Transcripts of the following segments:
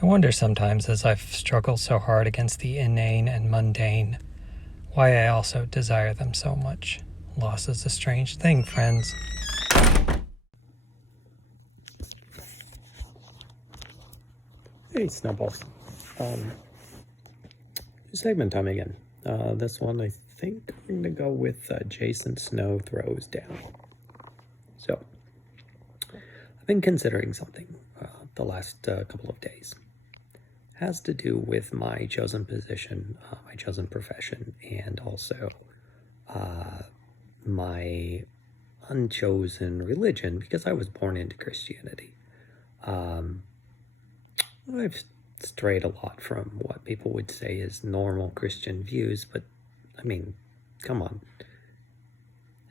I wonder sometimes, as I've struggled so hard against the inane and mundane, why I also desire them so much. Loss is a strange thing, friends. Hey, Snowballs. Segment time again. This one, I think I'm going to go with Jason Snow Throws Down. So, I've been considering something the last couple of days. It has to do with my chosen position, my chosen profession, and also my unchosen religion, because I was born into Christianity. I've strayed a lot from what people would say is normal Christian views, but I mean, come on.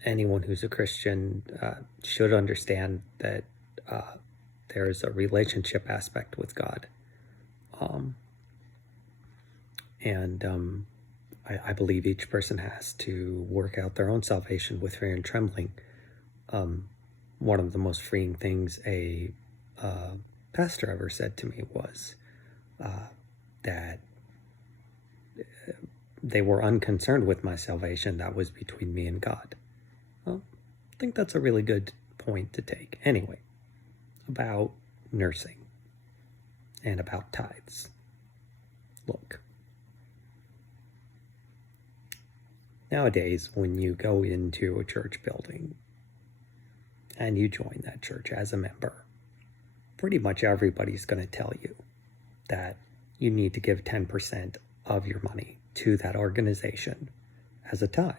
Anyone who's a Christian should understand that there's a relationship aspect with God. I believe each person has to work out their own salvation with fear and trembling. One of the most freeing things a pastor ever said to me was that they were unconcerned with my salvation. That was between me and God. Well, I think that's a really good point to take. Anyway, about nursing and about tithes. Look, nowadays when you go into a church building and you join that church as a member, pretty much everybody's going to tell you that you need to give 10% of your money to that organization as a tithe.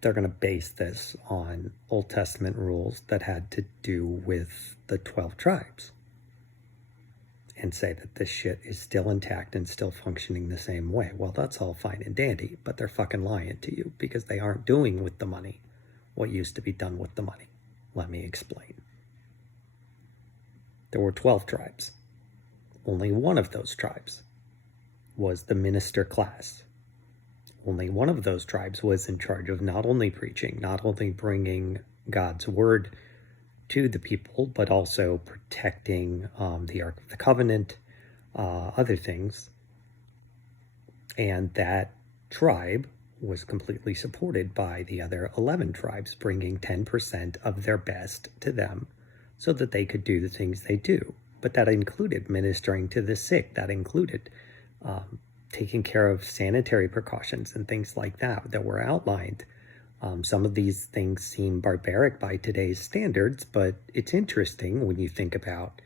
They're going to base this on Old Testament rules that had to do with the 12 tribes and say that this shit is still intact and still functioning the same way. Well, that's all fine and dandy, but they're fucking lying to you because they aren't doing with the money what used to be done with the money. Let me explain. There were 12 tribes. Only one of those tribes was the minister class. Only one of those tribes was in charge of not only preaching, not only bringing God's word to the people, but also protecting the Ark of the Covenant, other things. And that tribe was completely supported by the other 11 tribes, bringing 10% of their best to them so that they could do the things they do. But that included ministering to the sick. That included taking care of sanitary precautions and things like that were outlined. Some of these things seem barbaric by today's standards, but it's interesting when you think about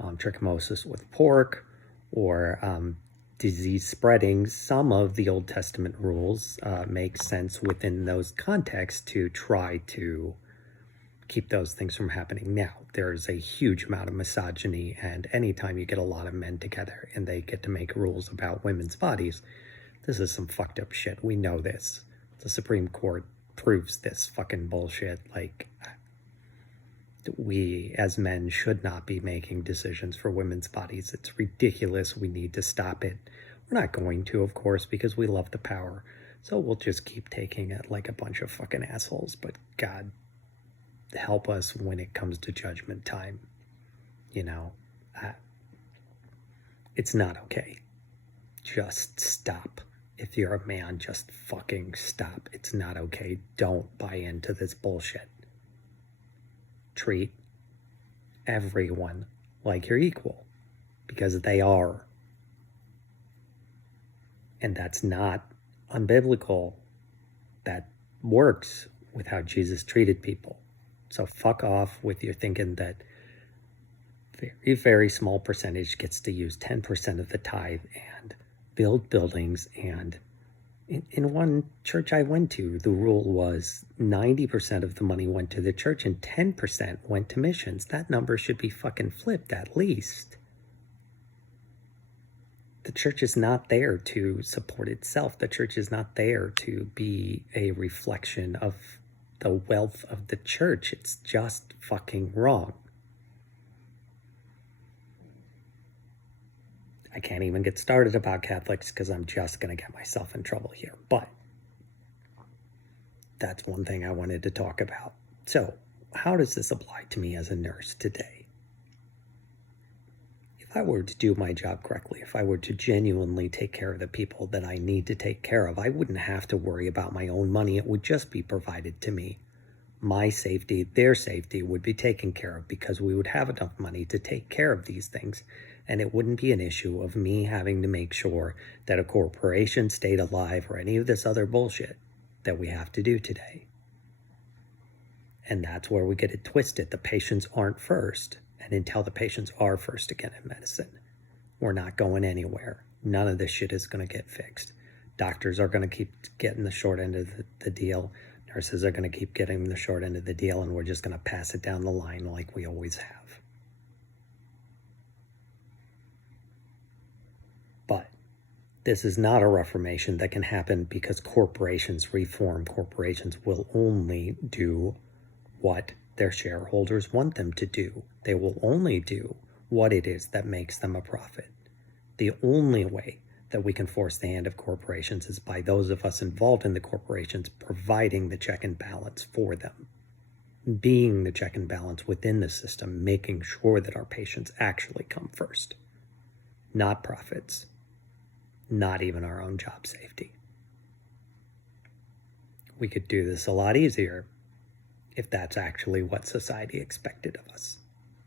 trichomosis with pork or disease spreading. Some of the Old Testament rules make sense within those contexts to try to keep those things from happening. Now, there's a huge amount of misogyny, and anytime you get a lot of men together and they get to make rules about women's bodies, this is some fucked up shit. We know this. The Supreme Court proves this fucking bullshit. Like, we as men should not be making decisions for women's bodies. It's ridiculous. We need to stop it. We're not going to, of course, because we love the power. So we'll just keep taking it like a bunch of fucking assholes. But God help us when it comes to judgment time. You know, it's not okay. Just stop. If you're a man, just fucking stop. It's not okay. Don't buy into this bullshit. Treat everyone like you're equal, because they are. And that's not unbiblical. That works with how Jesus treated people. So fuck off with your thinking that very, very small percentage gets to use 10% of the tithe and build buildings. And in one church I went to, the rule was 90% of the money went to the church and 10% went to missions. That number should be fucking flipped at least. The church is not there to support itself. The church is not there to be a reflection of the wealth of the church. It's just fucking wrong. I can't even get started about Catholics because I'm just going to get myself in trouble here. But that's one thing I wanted to talk about. So, how does this apply to me as a nurse today? If I were to do my job correctly, if I were to genuinely take care of the people that I need to take care of, I wouldn't have to worry about my own money. It would just be provided to me. My safety, their safety would be taken care of because we would have enough money to take care of these things. And it wouldn't be an issue of me having to make sure that a corporation stayed alive or any of this other bullshit that we have to do today. And that's where we get it twisted. The patients aren't first. And until the patients are first again in medicine, we're not going anywhere. None of this shit is going to get fixed. Doctors are going to keep getting the short end of the deal. Nurses are going to keep getting the short end of the deal, and we're just going to pass it down the line like we always have. But this is not a reformation that can happen because corporations reform. Corporations will only do what their shareholders want them to do. They will only do what it is that makes them a profit. The only way that we can force the hand of corporations is by those of us involved in the corporations providing the check and balance for them, being the check and balance within the system, making sure that our patients actually come first, not profits, not even our own job safety. We could do this a lot easier if that's actually what society expected of us.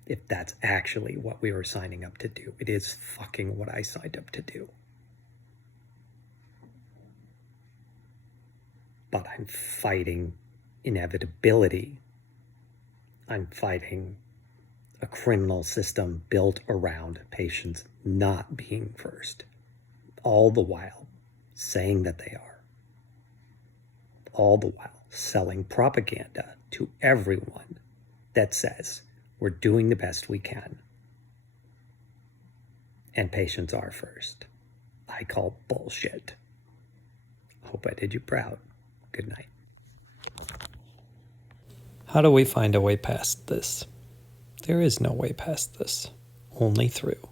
If that's actually what we were signing up to do. It is fucking what I signed up to do. But I'm fighting inevitability. I'm fighting a criminal system built around patients not being first. All the while saying that they are. All the while selling propaganda to everyone that says we're doing the best we can and patients are first. I call bullshit. Hope I did you proud. Good night. How do we find a way past this? There is no way past this, only through.